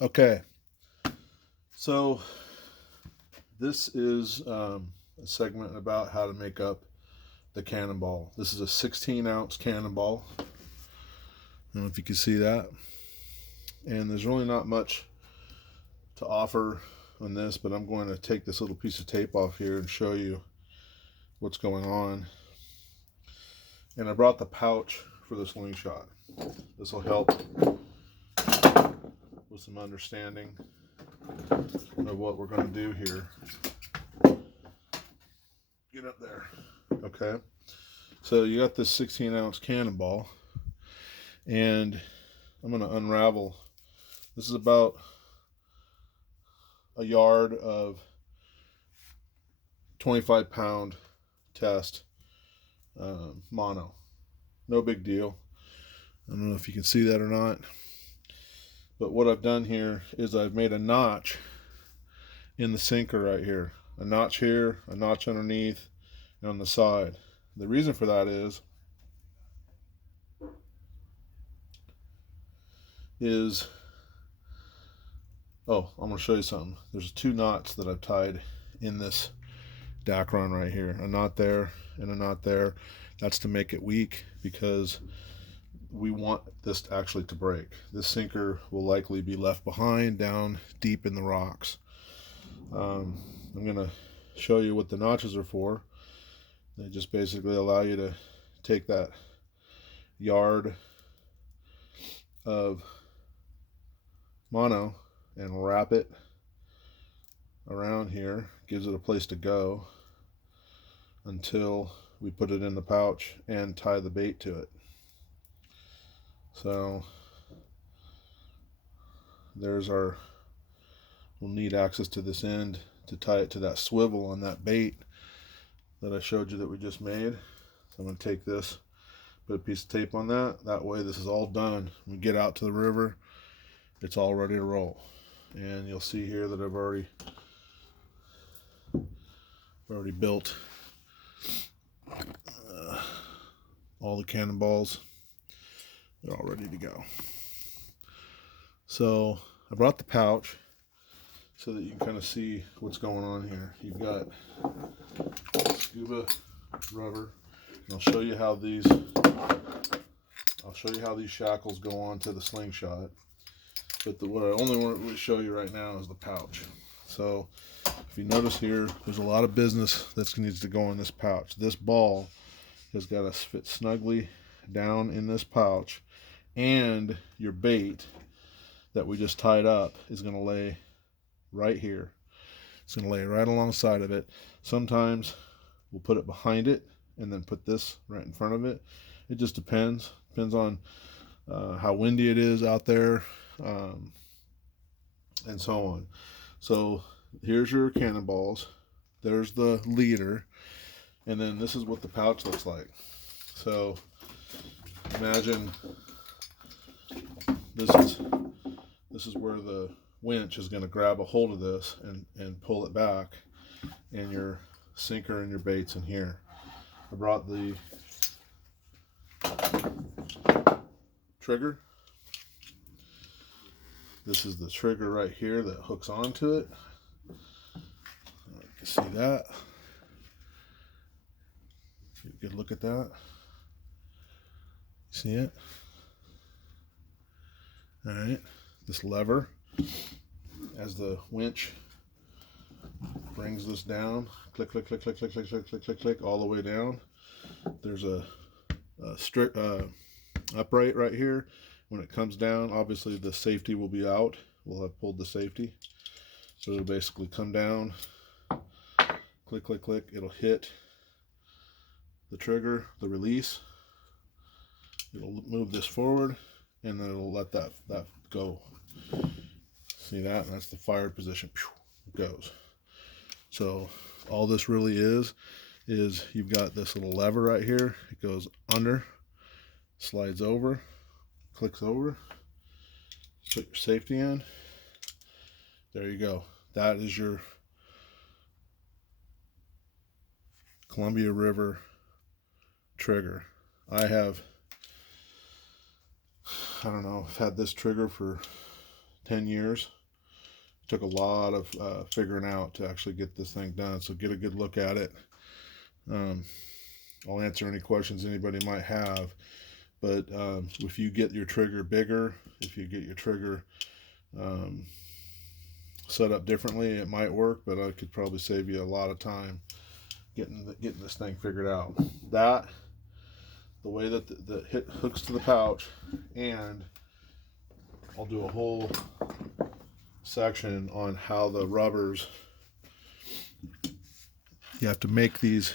Okay, so this is a segment about how to make up the cannonball. This is a 16-ounce cannonball. I don't know if you can see that. And there's really not much to offer on this, but I'm going to take this little piece of tape off here and show you what's going on. And I brought the pouch for the Slingshot. This will help with some understanding of what we're going to do here. Get up there. Okay. So you got this 16-ounce cannonball, and I'm going to unravel. This is about a yard of 25-pound test mono. No big deal. I don't know if you can see that or not. But what I've done here is I've made a notch in the sinker right here. A notch here, a notch underneath, and on the side. The reason for that is I'm going to show you something. There's 2 knots that I've tied in this Dacron right here. A knot there and a knot there. That's to make it weak, because we want this actually to break. This sinker will likely be left behind down deep in the rocks. I'm going to show you what the notches are for. They just basically allow you to take that yard of mono and wrap it around here. Gives it a place to go until we put it in the pouch and tie the bait to it. So there's we'll need access to this end to tie it to that swivel on that bait that I showed you that we just made. So I'm going to take this, put a piece of tape on that. That way this is all done. When we get out to the river, it's all ready to roll. And you'll see here that I've already built all the cannonballs. They're all ready to go. So I brought the pouch so that you can kind of see what's going on here. You've got scuba rubber, and I'll show you how these shackles go on to the Slingshot. But what I only want to show you right now is the pouch. So if you notice here, there's a lot of business that needs to go in this pouch. This ball has got to fit snugly down in this pouch, and your bait that we just tied up is going to lay right here. It's going to lay right alongside of it. Sometimes we'll put it behind it and then put this right in front of it. It just depends on how windy it is out there, and so on. So here's your cannonballs. There's the leader, and then this is what the pouch looks like. So imagine this is where the winch is going to grab a hold of this and pull it back, and your sinker and your bait's in here. I brought the trigger. This is the trigger right here that hooks onto it. You can see that. Get a good look at that. See it? All right. This lever, as the winch brings this down, click, click, click, click, click, click, click, click, click, click, all the way down. There's a strict upright right here. When it comes down, obviously the safety will be out. We'll have pulled the safety. So it'll basically come down, click, click, click. It'll hit the trigger, the release. It'll move this forward, and then it'll let that go. See that? That's the fired position. It goes. So all this really is you've got this little lever right here. It goes under, slides over, clicks over, put your safety in. There you go. That is your Columbia River trigger. I don't know, I've had this trigger for 10 years. It took a lot of figuring out to actually get this thing done, so get a good look at it. I'll answer any questions anybody might have, but if you get your trigger bigger, if you get your trigger set up differently, it might work, but I could probably save you a lot of time getting this thing figured out. That, the way that the hit hooks to the pouch, and I'll do a whole section on how the rubbers, you have to make these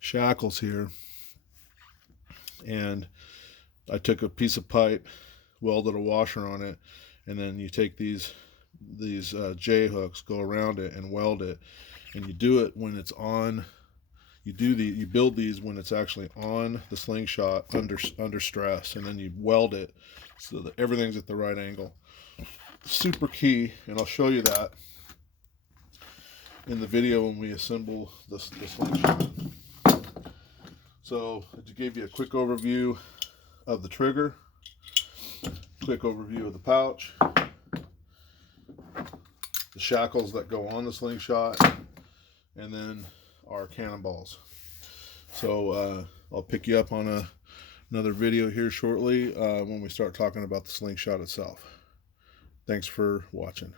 shackles here, and I took a piece of pipe, welded a washer on it, and then you take these J hooks, go around it and weld it, and you do it when it's on. You build these when it's actually on the Slingshot under stress, and then you weld it so that everything's at the right angle. Super key, and I'll show you that in the video when we assemble the Slingshot. So to give you a quick overview of the trigger, quick overview of the pouch, the shackles that go on the Slingshot, and then our cannonballs. So I'll pick you up on another video here shortly when we start talking about the Slingshot itself. Thanks for watching.